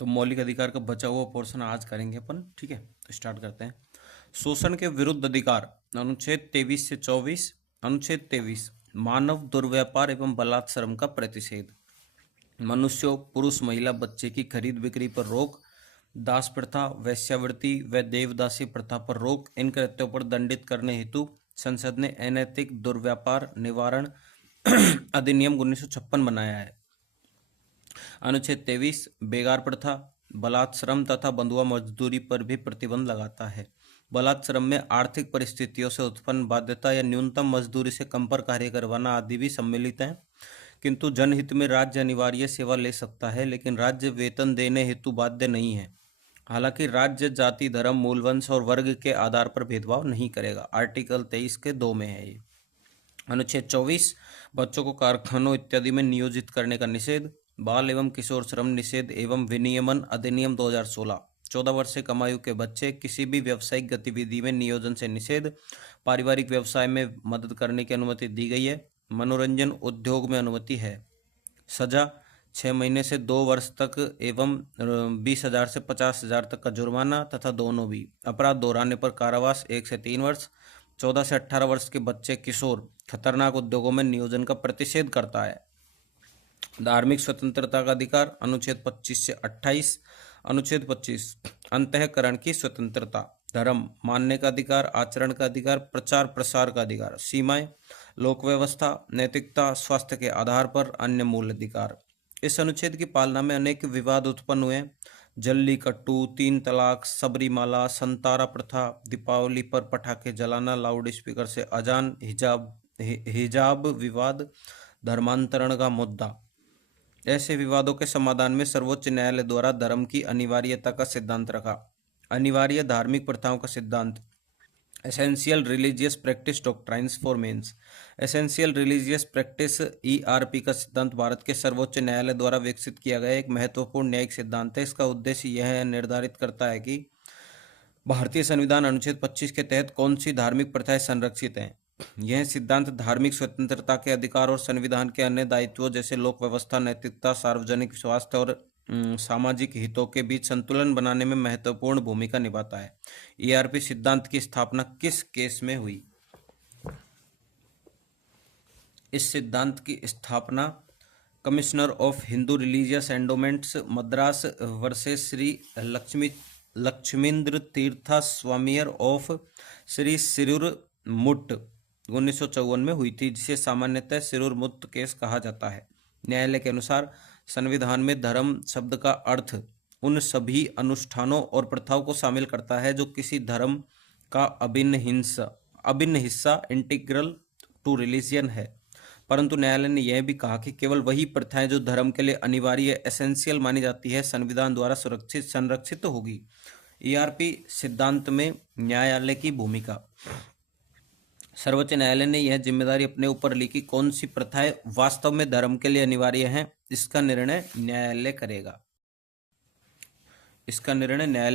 तो मौलिक अधिकार का बचा हुआ पोर्शन आज करेंगे अपन, ठीक है। तो स्टार्ट करते हैं। शोषण के विरुद्ध अधिकार, अनुच्छेद 23 से 24। अनुच्छेद 23, मानव दुर्व्यापार एवं बलात्श्रम का प्रतिषेध। मनुष्यों, पुरुष, महिला, बच्चे की खरीद बिक्री पर रोक, दास प्रथा, वेश्यावृत्ति व देवदासी प्रथा पर रोक, इन कृत्यों पर दंडित करने हेतु संसद ने अनैतिक दुर्व्यापार निवारण अधिनियम 1956 बनाया है। अनुच्छेद 23, बेगार प्रथा, बलात्श्रम तथा बंधुआ मजदूरी पर भी प्रतिबंध लगाता है। बलात्श्रम में आर्थिक परिस्थितियों से उत्पन्न बाध्यता या न्यूनतम मजदूरी से कम पर कार्य करवाना आदि भी सम्मिलित है। किंतु जनहित में राज्य अनिवार्य सेवा ले सकता है, लेकिन राज्य वेतन देने हेतु बाध्य नहीं है। हालांकि राज्य जाति, धर्म, मूल वंश और वर्ग के आधार पर भेदभाव नहीं करेगा। आर्टिकल 23 के 2 में है ये। अनुच्छेद 24, बच्चों को कारखानों इत्यादि में नियोजित करने का निषेध। बाल एवं किशोर श्रम निषेध एवं विनियमन अधिनियम 2016, 14 वर्ष से कम आयु के बच्चे किसी भी व्यावसायिक गतिविधि में नियोजन से निषेध। पारिवारिक व्यवसाय में मदद करने की अनुमति दी गई है। मनोरंजन उद्योग में अनुमति है। सजा 6 महीने से 2 वर्ष तक एवं 20,000 से 50,000 तक का जुर्माना तथा दोनों भी। अपराध दोहराने पर कारावास 1 से 3 वर्ष। 14 से 18 वर्ष के बच्चे किशोर खतरनाक उद्योगों में नियोजन का प्रतिषेध करता है। धार्मिक स्वतंत्रता का अधिकार, अनुच्छेद 25 से 28। अनुच्छेद 25, अंतःकरण की स्वतंत्रता, धर्म मानने का अधिकार, आचरण का अधिकार, प्रचार प्रसार का अधिकार। सीमाएं, लोक व्यवस्था, नैतिकता, स्वास्थ्य के आधार पर अन्य मूल अधिकार। इस अनुच्छेद की पालना में अनेक विवाद उत्पन्न हुए। जल्लीकट्टू, 3 तलाक, सबरीमाला, संतारा प्रथा, दीपावली पर पटाखे जलाना, लाउड स्पीकर से अजान, हिजाब विवाद, धर्मांतरण का मुद्दा। ऐसे विवादों के समाधान में सर्वोच्च न्यायालय द्वारा धर्म की अनिवार्यता का सिद्धांत रखा। अनिवार्य धार्मिक प्रथाओं का सिद्धांत, essential religious practice doctrines for mens. Essential religious practice ERP का सिद्धांत भारत के सर्वोच्च न्यायालय द्वारा विकसित किया गया एक महत्वपूर्ण न्यायिक सिद्धांत है। इसका उद्देश्य यह निर्धारित करता है कि भारतीय संविधान अनुच्छेद 25 के तहत कौन सी धार्मिक प्रथाएं संरक्षित हैं। यह सिद्धांत धार्मिक स्वतंत्रता के अधिकार और संविधान के अन्य दायित्वों जैसे लोक व्यवस्था, नैतिकता, सार्वजनिक स्वास्थ्य और सामाजिक हितों के बीच संतुलन बनाने में महत्वपूर्ण भूमिका निभाता है। ERP सिद्धांत की स्थापना किस केस में हुई? इस सिद्धांत की स्थापना commissioner of Hindu religious endowments Madras versus Shri Lakshmindra Thirtha Swamiar of Shri Shirur Mutt 1954 में हुई थी, जिसे सामान्यतः सिरुर मुट्ट केस कहा जाता है। न्यायालय के अनुसार संविधान में धर्म शब्द का अर्थ उन सभी अनुष्ठानों और प्रथाओं को शामिल करता है जो किसी धर्म का अभिन्न हिस्सा इंटीग्रल टू रिलीजियन है। परंतु न्यायालय ने यह भी कहा कि केवल वही प्रथाएं जो धर्म के लिए अनिवार्य एसेंशियल मानी जाती है संविधान द्वारा संरक्षित होगी। ERP सिद्धांत में न्यायालय की भूमिका, सर्वोच्च न्यायालय ने यह जिम्मेदारी अपने ऊपर ली कि कौन सी प्रथाएं वास्तव में धर्म के लिए अनिवार्य हैं। इसका निर्णय न्यायालय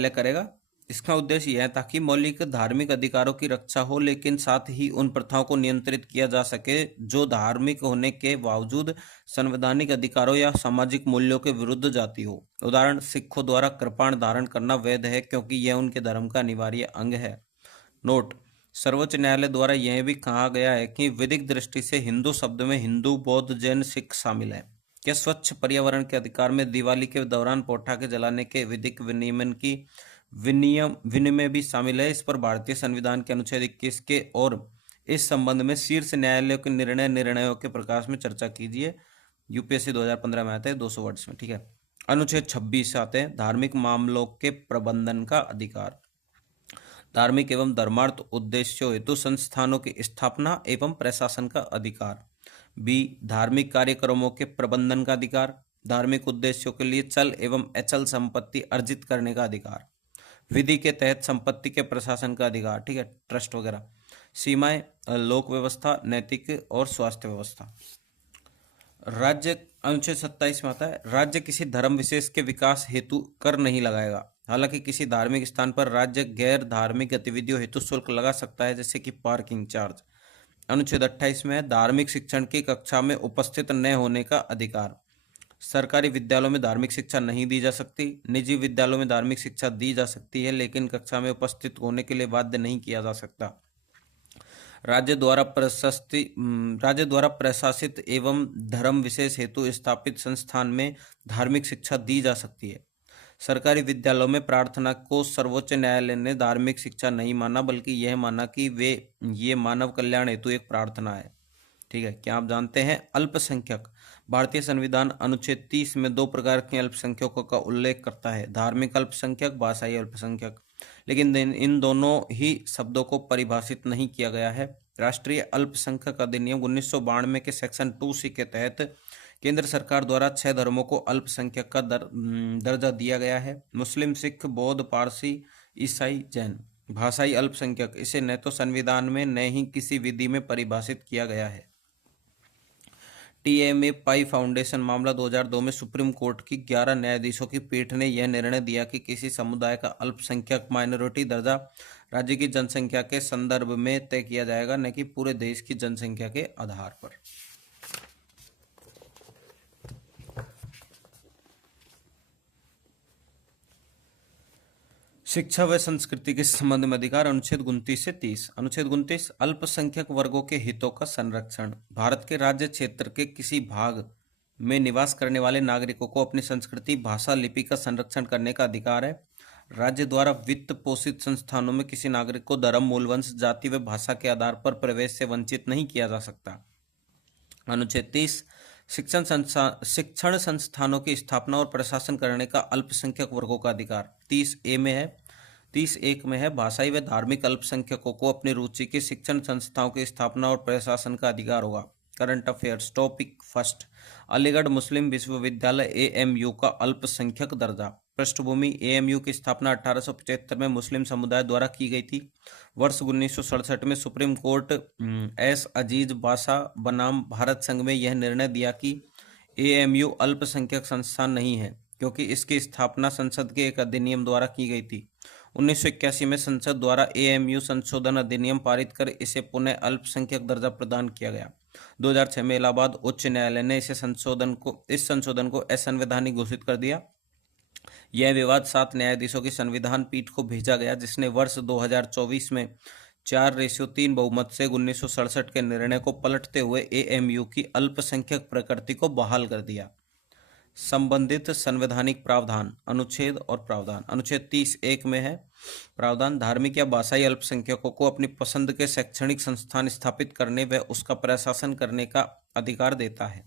करेगा। इसका उद्देश्य यह था कि मौलिक धार्मिक अधिकारों की रक्षा हो, लेकिन साथ ही उन प्रथाओं को नियंत्रित किया जा सके जो धार्मिक होने के बावजूद संवैधानिक अधिकारों या सामाजिक मूल्यों के विरुद्ध जाती हो। उदाहरण, सिखों द्वारा कृपाण धारण करना वैध है क्योंकि यह उनके धर्म का अनिवार्य अंग है। नोट, सर्वोच्च न्यायालय द्वारा यह भी कहा गया है कि विधिक दृष्टि से हिंदू शब्द में हिंदू, बौद्ध, जैन, सिख शामिल है। क्या स्वच्छ पर्यावरण के अधिकार में दिवाली के दौरान पटाखे जलाने के विधिक विनियमन की विनिमय भी शामिल है? इस पर भारतीय संविधान के अनुच्छेद 21 के और इस संबंध में शीर्ष न्यायालयों के निर्णयों के प्रकाश में चर्चा कीजिए। UPSC 2015 में आते हैं 200 वर्ड्स में, ठीक है। अनुच्छेद 26 आते हैं, धार्मिक मामलों के प्रबंधन का अधिकार। धार्मिक एवं धर्मार्थ उद्देश्यों हेतु संस्थानों की स्थापना एवं प्रशासन का अधिकार। B, धार्मिक कार्यक्रमों के प्रबंधन का अधिकार। धार्मिक उद्देश्यों के लिए चल एवं अचल संपत्ति अर्जित करने का अधिकार। विधि के तहत संपत्ति के प्रशासन का अधिकार, ठीक है, ट्रस्ट वगैरह। सीमाएं, लोक व्यवस्था, नैतिक और स्वास्थ्य व्यवस्था। राज्य, अनुच्छेद 27 में आता है, राज्य किसी धर्म विशेष के विकास हेतु कर नहीं लगाएगा। हालांकि किसी धार्मिक स्थान पर राज्य गैर धार्मिक गतिविधियों हेतु शुल्क लगा सकता है, जैसे कि पार्किंग चार्ज। अनुच्छेद 28 में धार्मिक शिक्षण की कक्षा में उपस्थित न होने का अधिकार। सरकारी विद्यालयों में धार्मिक शिक्षा नहीं दी जा सकती। निजी विद्यालयों में धार्मिक शिक्षा दी जा सकती है, लेकिन कक्षा में उपस्थित होने के लिए बाध्य नहीं किया जा सकता। राज्य द्वारा प्रशासित एवं धर्म विशेष हेतु स्थापित संस्थान में धार्मिक शिक्षा दी जा सकती है। सरकारी विद्यालयों में प्रार्थना को सर्वोच्च न्यायालय ने धार्मिक शिक्षा नहीं माना, बल्कि यह माना कि ये मानव कल्याण हेतु एक प्रार्थना है। ठीक है। क्या आप जानते हैं अल्पसंख्यक? भारतीय संविधान अनुच्छेद 30 में 2 प्रकार के अल्पसंख्यकों का उल्लेख करता है, धार्मिक अल्पसंख्यक, भाषाई अल्पसंख्यक। लेकिन इन दोनों ही शब्दों को परिभाषित नहीं किया गया है। राष्ट्रीय अल्पसंख्यक अधिनियम 1992 के सेक्शन 2C के तहत केंद्र सरकार द्वारा 6 धर्मों को अल्पसंख्यक का दर्जा दिया गया है: मुस्लिम, सिख, बौद्ध, पारसी, ईसाई, जैन। भाषाई अल्पसंख्यक, इसे न तो संविधान में न ही किसी विधि में परिभाषित किया गया है। TMA पाई फाउंडेशन मामला 2002 में सुप्रीम कोर्ट की 11 न्यायाधीशों की पीठ ने यह निर्णय दिया कि किसी समुदाय का अल्पसंख्यक माइनॉरिटी दर्जा राज्य की जनसंख्या के संदर्भ में तय किया जाएगा, न कि पूरे देश की जनसंख्या के आधार पर। शिक्षा व संस्कृति के संबंध में अधिकार, अनुच्छेद 29 से 30। अनुच्छेद 29 अल्पसंख्यक वर्गों के हितों का संरक्षण। भारत के राज्य क्षेत्र के किसी भाग में निवास करने वाले नागरिकों को अपनी संस्कृति, भाषा, लिपि का संरक्षण करने का अधिकार है। राज्य द्वारा वित्त पोषित संस्थानों में किसी नागरिक को धर्म, मूल वंश, जाति व भाषा के आधार पर प्रवेश से वंचित नहीं किया जा सकता। अनुच्छेद 30 शिक्षण संस्थानों की स्थापना और प्रशासन करने का अल्पसंख्यक वर्गों का अधिकार 30A में है। 30(1) में है भाषाई व धार्मिक अल्पसंख्यकों को अपनी रुचि की शिक्षण संस्थाओं की स्थापना और प्रशासन का अधिकार होगा। Current affairs topic first, Aligarh Muslim विश्वविद्यालय AMU का अल्पसंख्यक दर्जा। पृष्ठभूमि, AMU की स्थापना 1875 में मुस्लिम समुदाय द्वारा की गई थी। वर्ष 1967 में सुप्रीम कोर्ट एस अजीज बाशा बनाम भारत संघ में यह निर्णय दिया कि AMU अल्पसंख्यक संस्थान नहीं है, क्योंकि इसकी स्थापना संसद के एक अधिनियम द्वारा की गई थी। 1981 में संसद द्वारा AMU संशोधन अधिनियम पारित कर इसे पुनः अल्पसंख्यक दर्जा प्रदान किया गया। 2006 में इलाहाबाद उच्च न्यायालय ने इस संशोधन को असंवैधानिक घोषित कर दिया। यह विवाद 7 न्यायाधीशों की संविधान पीठ को भेजा गया, जिसने वर्ष 2024 में 4:3 बहुमत से 1967 के निर्णय को पलटते हुए AMU की अल्पसंख्यक प्रकृति को बहाल कर दिया। संबंधित संवैधानिक प्रावधान, अनुच्छेद और प्रावधान। अनुच्छेद 30(1) में है प्रावधान धार्मिक या भाषाई अल्पसंख्यकों को अपनी पसंद के शैक्षणिक संस्थान स्थापित करने व उसका प्रशासन करने का अधिकार देता है।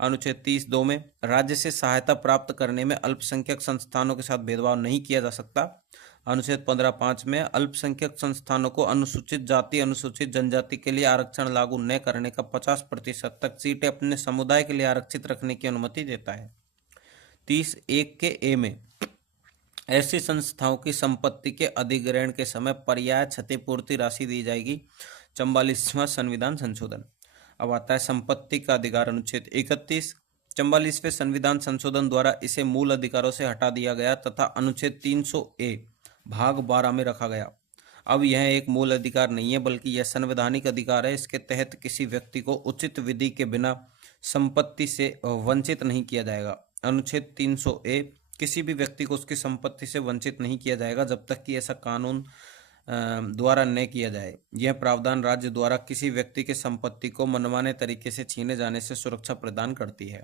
अनुच्छेद 30(2) में राज्य से सहायता प्राप्त करने में अल्पसंख्यक संस्थानों के साथ भेदभाव नहीं किया जा सकता। अनुच्छेद 15(5) में अल्पसंख्यक संस्थानों को अनुसूचित जाति, अनुसूचित जनजाति के लिए आरक्षण लागू न करने का 50% तक सीटें अपने समुदाय के लिए आरक्षित रखने की अनुमति देता है। 30(1) के A में ऐसी संस्थाओं की संपत्ति के अधिग्रहण के समय पर्याय क्षतिपूर्ति राशि दी जाएगी। 44वां संविधान संशोधन। अब आता है संपत्ति का अधिकार, अनुच्छेद 31। 44वें संविधान संशोधन द्वारा इसे मूल अधिकारों से हटा दिया गया तथा अनुच्छेद 300A भाग 12 में रखा गया। अब यह एक मूल अधिकार नहीं है, बल्कि यह संवैधानिक अधिकार है। इसके तहत किसी व्यक्ति को उचित विधि के बिना संपत्ति से वंचित नहीं किया जाएगा। अनुच्छेद 300A किसी भी व्यक्ति को उसकी संपत्ति से वंचित नहीं किया जाएगा जब तक कि ऐसा कानून द्वारा न किया जाए। यह प्रावधान राज्य द्वारा किसी व्यक्ति की संपत्ति को मनमाने तरीके से छीने जाने से सुरक्षा प्रदान करती है।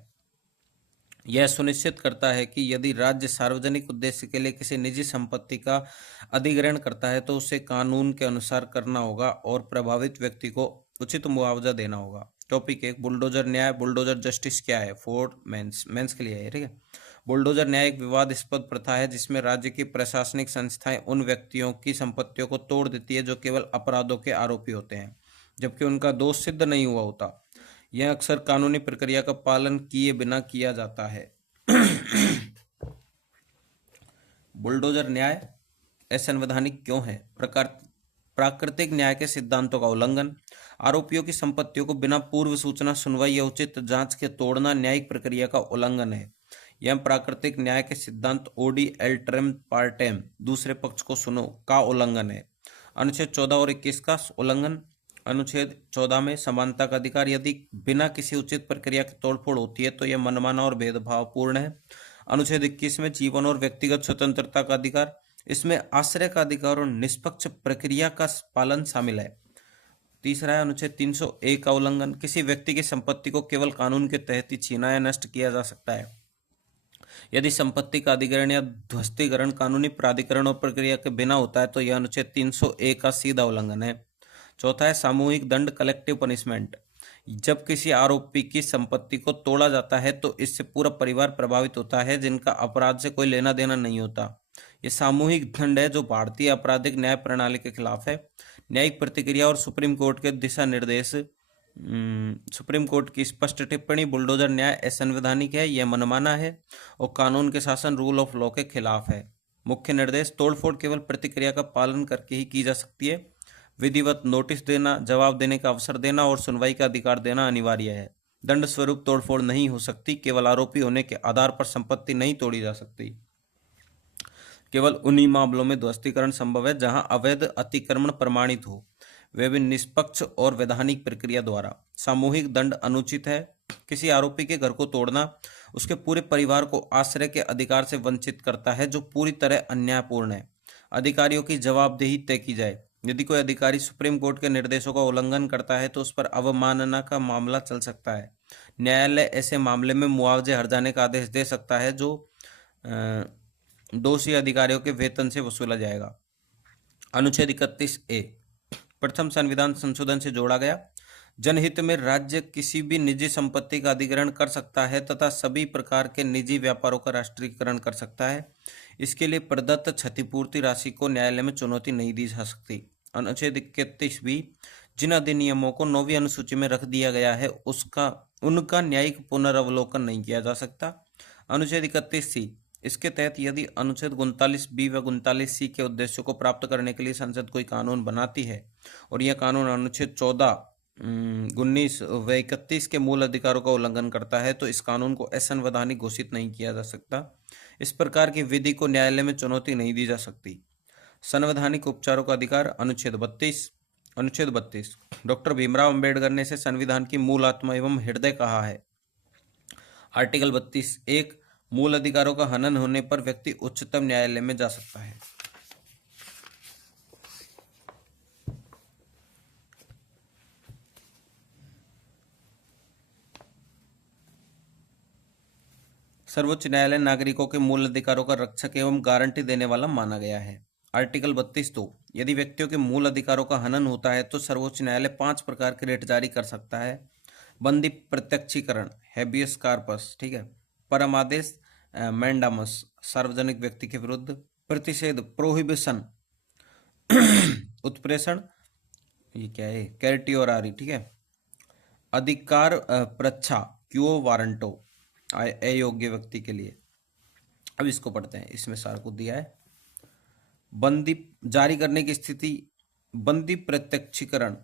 यह सुनिश्चित करता है कि यदि राज्य सार्वजनिक उद्देश्य के लिए किसी निजी संपत्ति का अधिग्रहण करता है तो उसे कानून के अनुसार करना होगा और प्रभावित व्यक्ति को उचित मुआवजा देना होगा। टॉपिक 1 बुलडोजर न्याय। बुलडोजर जस्टिस क्या है? फॉर मेंस के लिए है, ठीक है। बुलडोजर न्याय एक विवादास्पद प्रथा है जिसमें राज्य की प्रशासनिक संस्थाएं उन व्यक्तियों की संपत्तियों को तोड़ देती है जो केवल अपराधों के आरोपी होते हैं, जबकि उनका दोष सिद्ध नहीं हुआ होता। यह अक्सर कानूनी प्रक्रिया का पालन किए बिना किया जाता है। बुलडोजर न्याय असंवैधानिक क्यों है? प्राकृतिक न्याय के सिद्धांतों का उल्लंघन, आरोपियों की संपत्तियों को बिना पूर्व सूचना, सुनवाई या उचित जांच के तोड़ना न्यायिक प्रक्रिया का उल्लंघन है। यह प्राकृतिक न्याय के सिद्धांत ओडी एल्ट्रेम पार्टेम दूसरे पक्ष को सुनो का उल्लंघन है। अनुच्छेद 14 और 21 का उल्लंघन, अनुच्छेद 14 में समानता का अधिकार, यदि बिना किसी उचित प्रक्रिया की तोड़फोड़ होती है तो यह मनमाना और भेदभावपूर्ण है। अनुच्छेद 21 में जीवन और व्यक्तिगत स्वतंत्रता का अधिकार, इसमें आश्रय का अधिकार और निष्पक्ष प्रक्रिया का पालन शामिल है। तीसरा है अनुच्छेद 301 का उल्लंघन, किसी व्यक्ति की संपत्ति को केवल कानून के तहत ही छीना या नष्ट किया जा सकता है। यदि संपत्ति का अधिग्रहण या ध्वस्तीकरण कानूनी प्राधिकरण और प्रक्रिया के बिना होता है तो यह अनुच्छेद 301 का सीधा उल्लंघन है। चौथा है सामूहिक दंड, कलेक्टिव पनिशमेंट, जब किसी आरोपी की संपत्ति को तोड़ा जाता है तो इससे पूरा परिवार प्रभावित होता है जिनका अपराध से कोई लेना देना नहीं होता। ये सामूहिक दंड है जो भारतीय आपराधिक न्याय प्रणाली के खिलाफ है। न्यायिक प्रतिक्रिया और सुप्रीम कोर्ट के दिशा निर्देश, सुप्रीम कोर्ट की स्पष्ट टिप्पणी, बुलडोजर न्याय असंवैधानिक है, यह मनमाना है और कानून के शासन, रूल ऑफ लॉ के खिलाफ है। मुख्य निर्देश, तोड़फोड़ केवल प्रतिक्रिया का पालन करके ही की जा सकती है। विधिवत नोटिस देना, जवाब देने का अवसर देना और सुनवाई का अधिकार देना अनिवार्य है। दंड स्वरूप तोड़फोड़ नहीं हो सकती। केवल आरोपी होने के आधार पर संपत्ति नहीं तोड़ी जा सकती। केवल उन्हीं मामलों में ध्वस्तीकरण संभव है जहां अवैध अतिक्रमण प्रमाणित हो, वे भी निष्पक्ष और वैधानिक प्रक्रिया द्वारा। सामूहिक दंड अनुचित है। किसी आरोपी के घर को तोड़ना उसके पूरे परिवार को आश्रय के अधिकार से वंचित करता है, जो पूरी तरह अन्यायपूर्ण है। अधिकारियों की जवाबदेही तय की जाए। यदि कोई अधिकारी सुप्रीम कोर्ट के निर्देशों का उल्लंघन करता है तो उस पर अवमानना का मामला चल सकता है। न्यायालय ऐसे मामले में मुआवजे हर्जाने का आदेश दे सकता है जो दोषी अधिकारियों के वेतन से वसूला जाएगा। अनुच्छेद 31A प्रथम संविधान संशोधन से जोड़ा गया। जनहित में राज्य किसी भी निजी संपत्ति का अधिग्रहण कर सकता है तथा सभी प्रकार के निजी व्यापारों का राष्ट्रीयकरण कर सकता है। इसके लिए प्रदत्त क्षतिपूर्ति राशि को न्यायालय में चुनौती नहीं दी जा सकती। अनुच्छेद 31B जिन अधिनियमों को 9वीं अनुसूची में रख दिया गया है उनका न्यायिक पुनर्वलोकन नहीं किया जा सकता। अनुच्छेद 31C इसके तहत यदि अनुच्छेद 39B व 39C के उद्देश्यों को प्राप्त करने के लिए संसद कोई कानून बनाती है और यह कानून अनुच्छेद 14, 19 व 31 के मूल अधिकारों का उल्लंघन करता है तो इस कानून को असंवैधानिक घोषित नहीं किया जा सकता। इस प्रकार की विधि को न्यायालय में चुनौती नहीं दी जा सकती। संवैधानिक उपचारों का अधिकार, अनुच्छेद 32 डॉक्टर भीमराव अंबेडकर ने इसे संविधान की मूल आत्मा एवं हृदय कहा है। आर्टिकल 32(1) मूल अधिकारों का हनन होने पर व्यक्ति उच्चतम न्यायालय में जा सकता है। सर्वोच्च न्यायालय नागरिकों के मूल अधिकारों का रक्षक एवं गारंटी देने वाला माना गया है। आर्टिकल 32(2) यदि व्यक्तियों के मूल अधिकारों का हनन होता है तो सर्वोच्च न्यायालय 5 प्रकार के रिट जारी कर सकता है। बंदी प्रत्यक्षीकरण, हैबियस कार्पस, ठीक है। परमादेश, मैंडामस, सार्वजनिक व्यक्ति के विरुद्ध। प्रतिषेध, प्रोहिबिशन, उत्प्रेषण, ये क्या है, कैर्टियोरारी, ठीक है। अधिकार प्रच्छा, क्यो वारंटो, अयोग्य व्यक्ति के लिए। अब इसको पढ़ते हैं, इसमें सार को दिया है। बंदी जारी करने की स्थिति, बंदी प्रत्यक्षीकरण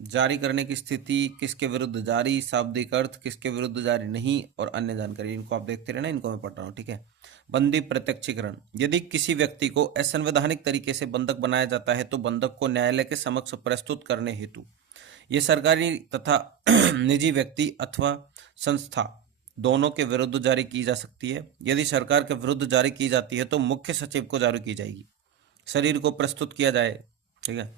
जारी करने की स्थिति, किसके विरुद्ध जारी, शाब्दिक अर्थ, किसके विरुद्ध जारी नहीं और अन्य जानकारी। इनको आप देखते रहना, इनको मैं पढ़ रहा हूँ, ठीक है। बंदी प्रत्यक्षीकरण, यदि किसी व्यक्ति को असंवैधानिक तरीके से बंधक बनाया जाता है तो बंधक को न्यायालय के समक्ष प्रस्तुत करने हेतु ये सरकारी तथा निजी व्यक्ति अथवा संस्था दोनों के विरुद्ध जारी की जा सकती है। यदि सरकार के विरुद्ध जारी की जाती है तो मुख्य सचिव को जारी की जाएगी, शरीर को प्रस्तुत किया जाए, ठीक है।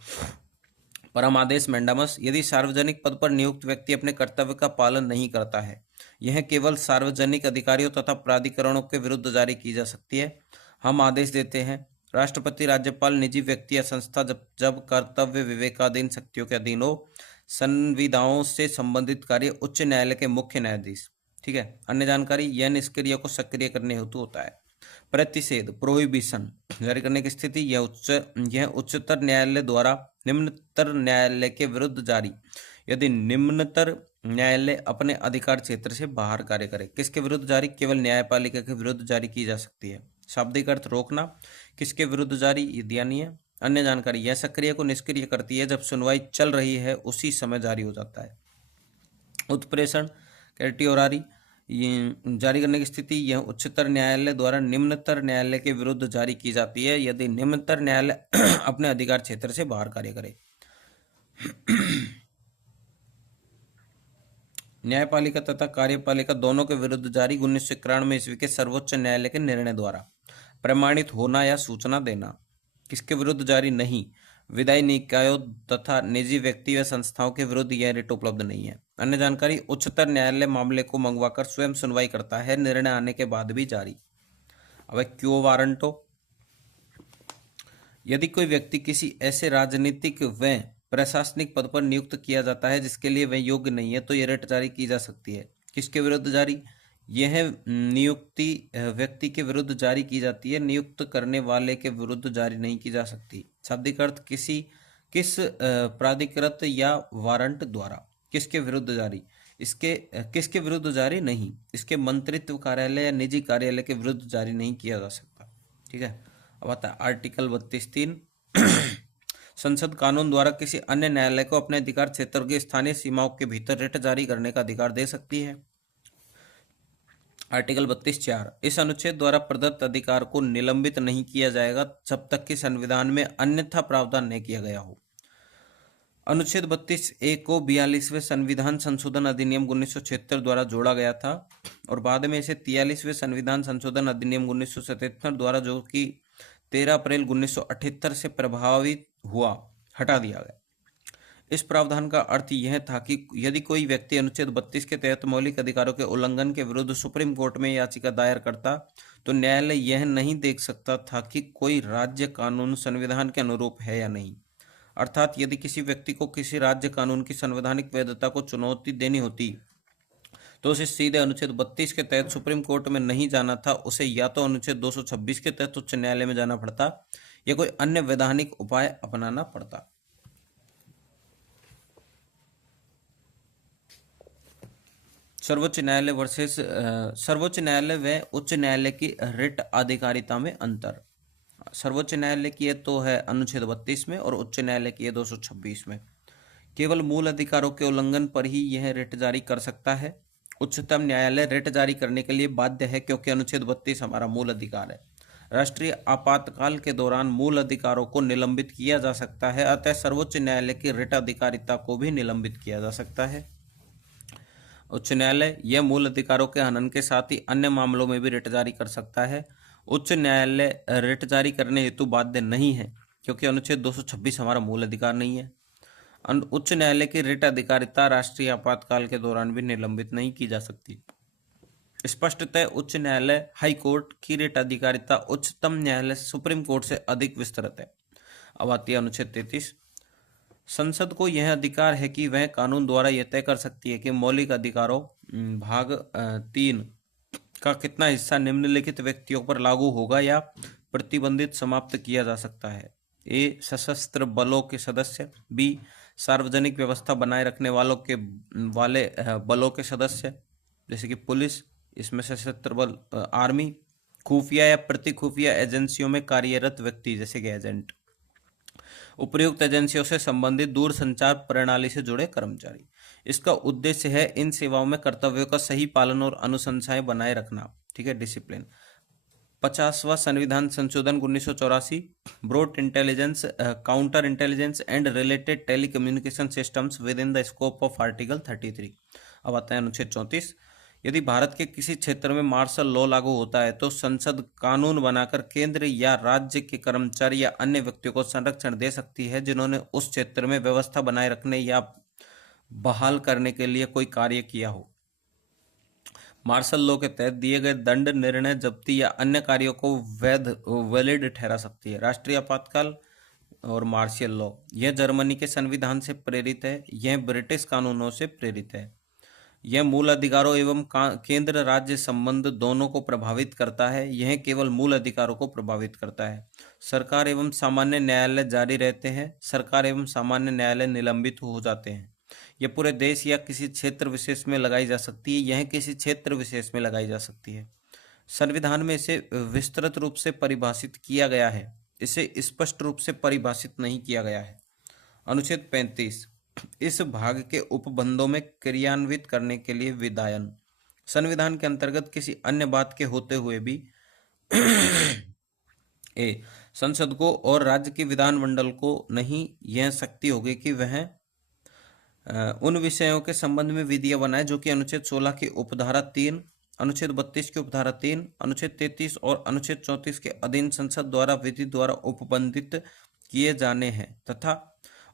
परमादेश मैंडामस, यदि सार्वजनिक पद पर नियुक्त व्यक्ति अपने कर्तव्य का पालन नहीं करता है, यह केवल सार्वजनिक अधिकारियों तथा प्राधिकरणों के विरुद्ध जारी की जा सकती है। हम आदेश देते हैं, राष्ट्रपति, राज्यपाल, निजी व्यक्ति या संस्था जब कर्तव्य विवेकाधीन शक्तियों के अधीन हो, संविदाओं से संबंधित कार्य उच्च न्यायालय के मुख्य न्यायाधीश, ठीक है। अन्य जानकारी, यह निष्क्रिय को सक्रिय करने हेतु होता है। प्रतिषेध, प्रोहिबिशन जारी करने की स्थिति, यह उच्चतर न्यायालय द्वारा निम्नतर न्यायालय के विरुद्ध जारी, यदि निम्नतर न्यायालय अपने अधिकार क्षेत्र से बाहर कार्य करे। किसके विरुद्ध जारी, केवल न्यायपालिका के विरुद्ध जारी की जा सकती है। शाब्दिक अर्थ, रोकना, किसके विरुद्ध जारी, ये दिया नहीं है। अन्य जानकारी, यह सक्रिय को निष्क्रिय करती है, जब सुनवाई चल रही है उसी समय जारी हो जाता है। उत्प्रेषण, कैर्टियोरारी जारी करने की स्थिति, यह उच्चतर न्यायालय द्वारा निम्नतर न्यायालय के विरुद्ध जारी की जाती है, यदि निम्नतर न्यायालय अपने अधिकार क्षेत्र से बाहर कार्य करे। न्यायपालिका तथा कार्यपालिका दोनों के विरुद्ध जारी 1991 ईस्वी के सर्वोच्च न्यायालय के निर्णय द्वारा प्रमाणित होना या सूचना देना। किसके विरुद्ध जारी नहीं? विधायी निकायों तथा निजी व्यक्ति व संस्थाओं के विरुद्ध यह रिट उपलब्ध नहीं है। अन्य जानकारी, उच्चतर न्यायालय मामले को मंगवाकर स्वयं सुनवाई करता है, निर्णय आने के बाद भी जारी। अब क्यो वारंटो, यदि कोई व्यक्ति किसी ऐसे राजनीतिक व प्रशासनिक पद पर नियुक्त किया जाता है जिसके लिए वह योग्य नहीं है तो यह रिट जारी की जा सकती है। किसके विरुद्ध जारी? यह नियुक्ति व्यक्ति के विरुद्ध जारी की जाती है, नियुक्त करने वाले के विरुद्ध जारी नहीं की जा सकती। शाब्दिक अर्थ, किस प्राधिकृत या वारंट द्वारा। किसके विरुद्ध जारी? किसके विरुद्ध जारी नहीं, इसके मंत्रित्व कार्यालय या निजी कार्यालय के विरुद्ध जारी नहीं किया जा सकता। ठीक है। अब आता है आर्टिकल 32(3) संसद कानून द्वारा किसी अन्य न्यायालय को अपने अधिकार क्षेत्र की स्थानीय सीमाओं के भीतर रिट जारी करने का अधिकार दे सकती है। आर्टिकल 32(4) इस अनुच्छेद द्वारा प्रदत्त अधिकार को निलंबित नहीं किया जाएगा जब तक कि संविधान में अन्यथा प्रावधान नहीं किया गया हो। अनुच्छेद 32(a) को 42वें संविधान संशोधन अधिनियम 1976 द्वारा जोड़ा गया था और बाद में इसे 43वें संविधान संशोधन अधिनियम 1977 द्वारा, जो कि 13 अप्रैल 1978 से प्रभावित हुआ, हटा दिया गया। इस प्रावधान का अर्थ यह था कि यदि कोई व्यक्ति अनुच्छेद 32 के तहत मौलिक अधिकारों के उल्लंघन के विरुद्ध सुप्रीम कोर्ट में याचिका दायर करता तो न्यायालय यह नहीं देख सकता था कि कोई राज्य कानून संविधान के अनुरूप है या नहीं। अर्थात यदि किसी व्यक्ति को किसी राज्य कानून की संवैधानिक वैधता को चुनौती देनी होती तो उसे सीधे अनुच्छेद 32 के तहत सुप्रीम कोर्ट में नहीं जाना था, उसे या तो अनुच्छेद 226 के तहत उच्च न्यायालय में जाना पड़ता या कोई अन्य वैधानिक उपाय अपनाना पड़ता। सर्वोच्च न्यायालय वर्सेस सर्वोच्च न्यायालय व उच्च न्यायालय की रिट अधिकारिता में अंतर। सर्वोच्च न्यायालय की तो है अनुच्छेद 32 में और उच्च न्यायालय की 226 में। केवल मूल अधिकारों के उल्लंघन पर ही यह रिट जारी कर सकता है। उच्चतम न्यायालय रिट जारी करने के लिए बाध्य है क्योंकि अनुच्छेद 32 हमारा मूल अधिकार है। राष्ट्रीय आपातकाल के दौरान मूल अधिकारों को निलंबित किया जा सकता है, अतः सर्वोच्च न्यायालय की रिट अधिकारिता को भी निलंबित किया जा सकता है। उच्च न्यायालय यह मूल अधिकारों के हनन के साथ ही अन्य मामलों में भी रिट जारी कर सकता है। उच्च न्यायालय रिट जारी करने हेतु बाध्य नहीं है क्योंकि अनुच्छेद 226 हमारा मूल अधिकार नहीं है। उच्च न्यायालय की रिट अधिकारिता राष्ट्रीय आपातकाल के दौरान भी निलंबित नहीं की जा सकती। स्पष्टतः उच्च न्यायालय हाई कोर्ट की रिट अधिकारिता उच्चतम न्यायालय सुप्रीम कोर्ट से अधिक विस्तृत है। अब आती है अनुच्छेद 33। संसद को यह अधिकार है कि वह कानून द्वारा यह तय कर सकती है कि मौलिक अधिकारों भाग 3 का कितना हिस्सा निम्नलिखित व्यक्तियों पर लागू होगा या प्रतिबंधित समाप्त किया जा सकता है। ए, सशस्त्र बलों के सदस्य। बी, सार्वजनिक व्यवस्था बनाए रखने वाले बलों के सदस्य जैसे कि पुलिस, इसमें सशस्त्र बल आर्मी। खुफिया या प्रति खुफिया एजेंसियों में कार्यरत व्यक्ति जैसे कि एजेंट। उपर्युक्त एजेंसियों से संबंधित दूर संचार प्रणाली से जुड़े कर्मचारी। इसका उद्देश्य है इन सेवाओं में कर्तव्यों का सही पालन और अनुशंसाएं बनाए रखना। ठीक है, डिसिप्लिन। 50वां संविधान संशोधन 1984। Broad intelligence, counter intelligence and related telecommunication systems within the scope of article 33। अब आता है अनुच्छेद 34। यदि भारत के किसी क्षेत्र में मार्शल लॉ लागू होता है तो संसद कानून बनाकर केंद्र या राज्य के कर्मचारी या अन्य व्यक्तियों को संरक्षण दे सकती है जिन्होंने उस क्षेत्र में व्यवस्था बनाए रखने या बहाल करने के लिए कोई कार्य किया हो। मार्शल लॉ के तहत दिए गए दंड, निर्णय, जब्ती या अन्य कार्यों को वैलिड ठहरा सकती है। राष्ट्रीय आपातकाल और मार्शल लॉ यह जर्मनी के संविधान से प्रेरित है, यह ब्रिटिश कानूनों से प्रेरित है। यह मूल अधिकारों एवं केंद्र राज्य संबंध दोनों को प्रभावित करता है। यह केवल मूल अधिकारों को प्रभावित करता है। सरकार एवं सामान्य न्यायालय जारी रहते हैं, सरकार एवं सामान्य न्यायालय निलंबित हो जाते हैं। यह पूरे देश या किसी क्षेत्र विशेष में लगाई जा सकती है, यह किसी क्षेत्र विशेष में लगाई जा सकती है। संविधान में इसे विस्तृत रूप से परिभाषित किया गया है, इसे स्पष्ट रूप से परिभाषित नहीं किया गया है। अनुच्छेद 35। इस भाग के उपबंधों में क्रियान्वित करने के लिए विधायन संविधान के अंतर्गत किसी अन्य बात के होते हुए भी ए, संसद को और राज्य के विधानमंडल को नहीं यह शक्ति होगी कि वह उन विषयों के संबंध में विधियां बनाए जो कि अनुच्छेद 16 की उपधारा 3, अनुच्छेद 32 की उपधारा 3, अनुच्छेद 33 और अनुच्छेद 34 के अधीन संसद द्वारा विधि द्वारा उपबंधित किए जाने हैं तथा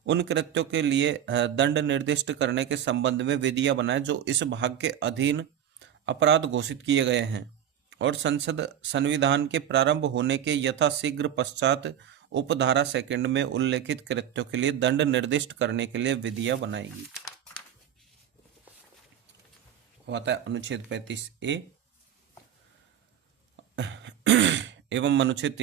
उन कृत्यों के लिए दंड निर्दिष्ट करने के संबंध में विधियां बनाए जो इस भाग के अधीन अपराध घोषित किए गए हैं और संसद संविधान के प्रारंभ होने के यथाशीघ्र पश्चात उपधारा सेकंड में उल्लेखित कृत्यों के लिए दंड निर्दिष्ट करने के लिए विधियां बनाएगी। होता है अनुच्छेद 35A एवं अनुच्छेद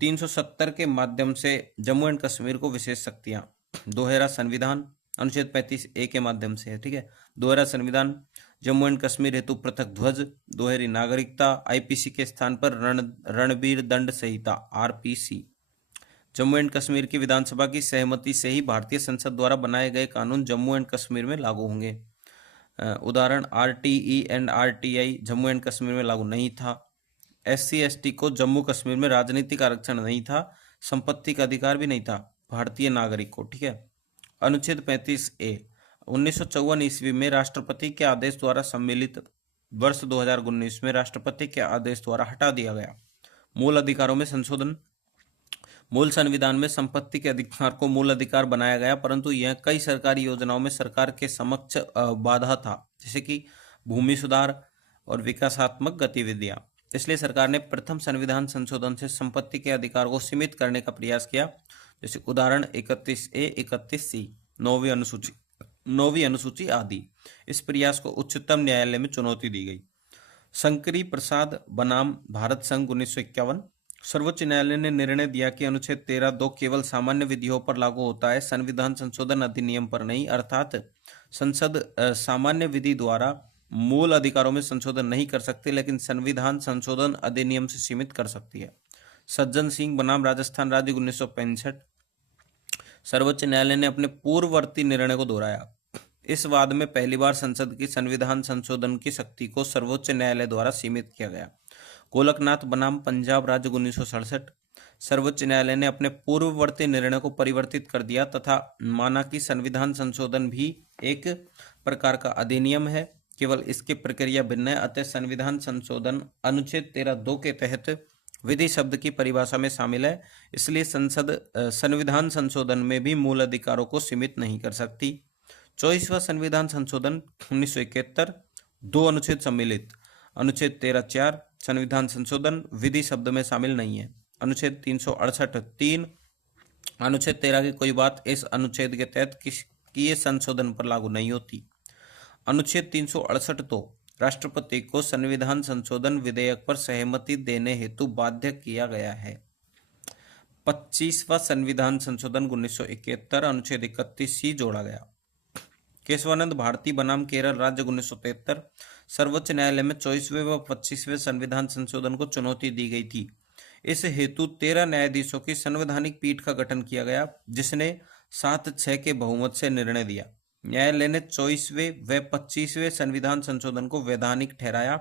370 के माध्यम से जम्मू एंड कश्मीर को विशेष शक्तियां। दोहरा संविधान अनुच्छेद 35A के माध्यम से है, ठीक है। दोहरा संविधान, जम्मू एंड कश्मीर हेतु पृथक ध्वज, दोहरी नागरिकता, आईपीसी के स्थान पर रणबीर दंड संहिता आरपीसी। जम्मू एंड कश्मीर की विधानसभा की सहमति से ही भारतीय संसद द्वारा बनाए गए कानून जम्मू एंड कश्मीर में लागू होंगे। उदाहरण RTE and RTI Jammu and Kashmir में लागू नहीं था। एससी एसटी को जम्मू कश्मीर में राजनीतिक आरक्षण नहीं था, संपत्ति का अधिकार भी नहीं था भारतीय नागरिक को, ठीक है। अनुच्छेद 35A 1954 ईस्वी में राष्ट्रपति के आदेश द्वारा सम्मिलित वर्ष 2019 में राष्ट्रपति के आदेश द्वारा हटा दिया गया। मूल अधिकारों में संशोधन। मूल संविधान में संपत्ति के अधिकार को मूल अधिकार बनाया गया, परंतु यह कई सरकारी योजनाओं में सरकार के समक्ष बाधा था, जैसे कि भूमि सुधार और विकासात्मक गतिविधियां। इसलिए सरकार ने प्रथम संविधान संशोधन से संपत्ति के अधिकार को सीमित करने का प्रयास किया, जैसे उदाहरण 31A 31C 9वीं अनुसूची आदि। इस प्रयास को उच्चतम न्यायालय में चुनौती दी गई। शंकरी प्रसाद बनाम भारत संघ 1951। सर्वोच्च न्यायालय ने निर्णय दिया कि अनुच्छेद 13(2) केवल सामान्य विधियों पर लागू होता है, संविधान संशोधन अधिनियम पर नहीं। अर्थात संसद सामान्य विधि द्वारा मूल अधिकारों में संशोधन नहीं कर सकती, लेकिन संविधान संशोधन अधिनियम से सीमित कर सकती है। सज्जन सिंह बनाम राजस्थान राज्य 1965। सर्वोच्च न्यायालय ने अपने पूर्ववर्ती निर्णय को दोहराया। इस वाद में पहली बार संसद की संविधान संशोधन की शक्ति को सर्वोच्च न्यायालय द्वारा सीमित किया गया। गोलकनाथ बनाम पंजाब राज्य 1967। सर्वोच्च न्यायालय ने अपने पूर्ववर्ती निर्णय को परिवर्तित कर दिया तथा माना कि संविधान संशोधन भी एक प्रकार का अधिनियम है, केवल इसकी प्रक्रिया भिन्न है। अतः संविधान संशोधन अनुच्छेद 13(2) के तहत विधि शब्द की परिभाषा में शामिल है, इसलिए संसद संविधान संशोधन में भी मूल अधिकारों को सीमित नहीं कर सकती। 24वां संविधान संशोधन 1971, 2 अनुच्छेद सम्मिलित। अनुच्छेद 13(4) संविधान संशोधन विधि शब्द में शामिल नहीं है। अनुच्छेद 368(3) अनुच्छेद 13 की कोई बात इस अनुच्छेद के तहत किए संशोधन पर लागू नहीं होती। अनुच्छेद 368 तो राष्ट्रपति को संविधान संशोधन विधेयक पर सहमति देने हेतु बाध्य किया गया है। 25वां संविधान संशोधन 1971 अनुच्छेद 31C जोड़ा गया। केशवानंद भारती बनाम केरल राज्य 1973। सर्वोच्च न्यायालय में 24वें व 25वें संविधान संशोधन को चुनौती दी गई थी। इस हेतु 13 न्यायाधीशों की संवैधानिक पीठ का गठन किया गया, जिसने 7-6 के बहुमत से निर्णय दिया। न्यायालय ने 24वें व 25वें संविधान संशोधन को वैधानिक ठहराया,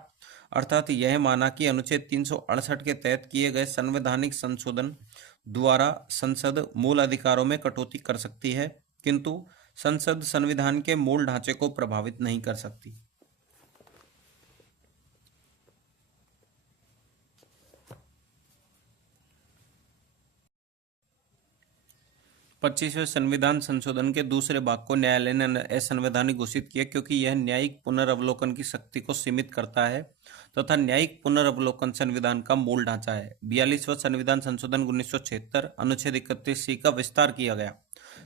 अर्थात यह माना कि अनुच्छेद 368 के तहत किए गए संवैधानिक संशोधन द्वारा संसद मूल अधिकारों में कटौती कर सकती है, किंतु संसद संविधान के मूल ढांचे को प्रभावित नहीं कर सकती। पच्चीसवें संविधान संशोधन के दूसरे भाग को न्यायालय ने असंवैधानिक घोषित किया, क्योंकि यह न्यायिक पुनर्वलोकन की शक्ति को सीमित करता है तथा न्यायिक पुनर्वलोकन संविधान का मूल ढांचा है। 42वां संविधान संशोधन 1976 अनुच्छेद 31C का विस्तार किया गया।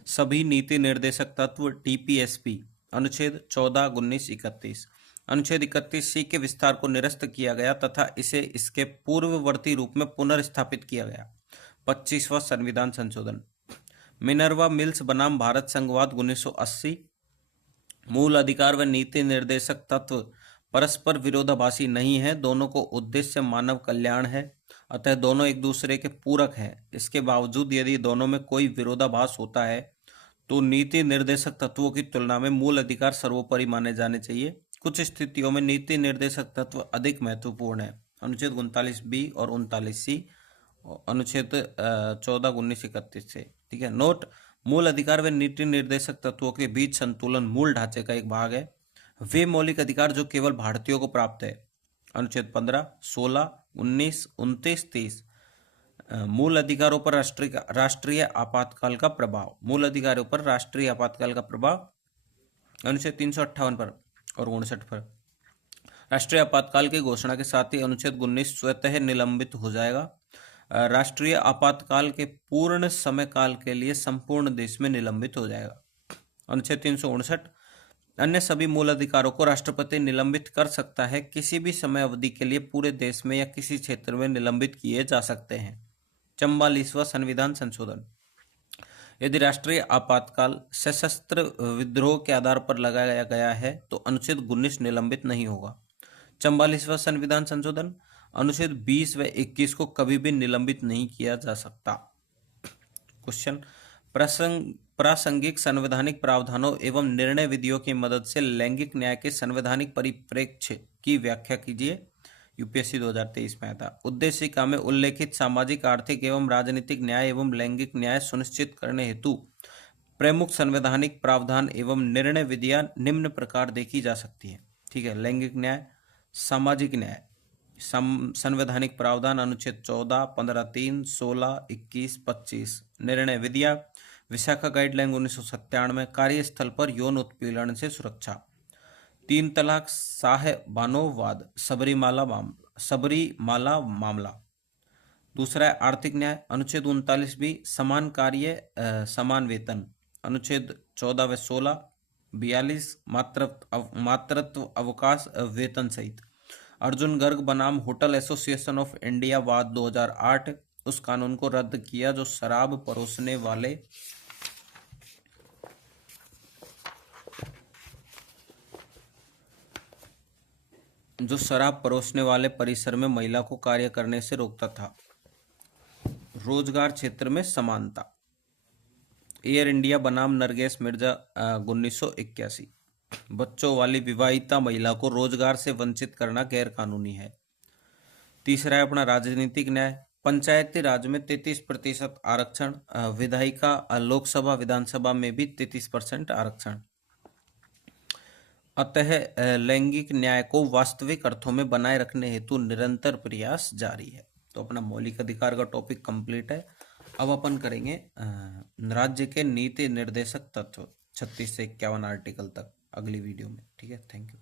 सभी नीति निर्देशक तत्व टीपीएसपी अनुच्छेद 14, 19, 31 अनुच्छेद 31C के विस्तार को निरस्त किया गया तथा इसे इसके पूर्ववर्ती रूप में पुनर्स्थापित किया गया। 25वां संविधान संशोधन। मिनर्वा मिल्स बनाम भारत संघवाद 1980। मूल अधिकार व नीति निर्देशक तत्व परस्पर विरोधाभासी नहीं है, दोनों को उद्देश्य मानव कल्याण है, अतः दोनों एक दूसरे के पूरक हैं। इसके बावजूद यदि दोनों में कोई विरोधाभास होता है तो नीति निर्देशक तत्वों की तुलना में मूल अधिकार सर्वोपरि माने जाने चाहिए। कुछ स्थितियों में नीति निर्देशक तत्व अधिक महत्वपूर्ण है। अनुच्छेद 39B और 39C अनुच्छेद 14, 19, 31 से, ठीक है। नोट, मूल अधिकार व नीति निर्देशक तत्वों के बीच संतुलन मूल ढांचे का एक भाग है। वे मौलिक अधिकार जो केवल भारतीयों को प्राप्त है। अनुच्छेद 15, 16, 19, 29, 30। मूल अधिकारों पर राष्ट्रीय आपातकाल का प्रभाव। मूल अधिकारों पर राष्ट्रीय आपातकाल का प्रभाव अनुच्छेद 358 पर और 59 पर। राष्ट्रीय आपातकाल की घोषणा के साथ ही अनुच्छेद 19 स्वतः निलंबित हो जाएगा। राष्ट्रीय आपातकाल के पूर्ण समय काल के लिए संपूर्ण देश में निलंबित हो जाएगा। अनुच्छेद 359, अन्य सभी मूल अधिकारों को राष्ट्रपति निलंबित कर सकता है। किसी भी समय अवधि के लिए पूरे देश में या किसी क्षेत्र में निलंबित किए जा सकते हैं। 44वां संविधान संशोधन। यदि राष्ट्रीय आपातकाल सशस्त्र विद्रोह के आधार पर लगाया गया है तो अनुच्छेद 19 निलंबित नहीं होगा। 44वां संविधान संशोधन। अनुच्छेद 20 व 21 को कभी भी निलंबित नहीं किया जा सकता। क्वेश्चन, प्रासंगिक संवैधानिक प्रावधानों एवं निर्णय विधियों की मदद से लैंगिक न्याय के संवैधानिक परिप्रेक्ष्य की व्याख्या कीजिए। यूपीएससी 2023 में आया था। उद्देशिका में उल्लेखित सामाजिक, आर्थिक एवं राजनीतिक न्याय एवं लैंगिक न्याय सुनिश्चित करने हेतु प्रमुख संवैधानिक प्रावधान एवं निर्णय विधियां निम्न प्रकार देखी जा सकती है। ठीक है, लैंगिक न्याय, सामाजिक न्याय, संवैधानिक प्रावधान अनुच्छेद 14, 15(3), 16, 21, 25। निर्णय विधियां, विशाखा गाइडलाइन 1997, कार्यस्थल पर यौन उत्पीड़न से सुरक्षा, 3 तलाक, साहबानोवाद, सबरीमाला मामला। दूसरा है आर्थिक न्याय, अनुच्छेद 39 भी, समान कार्य समान वेतन, अनुच्छेद 14 व 16, 42, मातृत्व अवकाश वेतन सहित। अर्जुन गर्ग बनाम होटल एसोसिएशन ऑफ इंडिया वाद 2008, उस कानून को रद्द किया जो शराब परोसने वाले परिसर में महिला को कार्य करने से रोकता था। रोजगार क्षेत्र में समानता। एयर इंडिया बनाम नरगेस मिर्जा 1981, बच्चों वाली विवाहिता महिला को रोजगार से वंचित करना गैर कानूनी है। तीसरा है अपना राजनीतिक न्याय, पंचायती राज में 33% आरक्षण, विधायिका लोकसभा विधानसभा में भी 33% आरक्षण। अतः लैंगिक न्याय को वास्तविक अर्थों में बनाए रखने हेतु निरंतर प्रयास जारी है। तो अपना मौलिक अधिकार का टॉपिक कंप्लीट है। अब अपन करेंगे राज्य के नीति निर्देशक तत्व 36 से 51 आर्टिकल तक अगली वीडियो में। ठीक है, थैंक यू।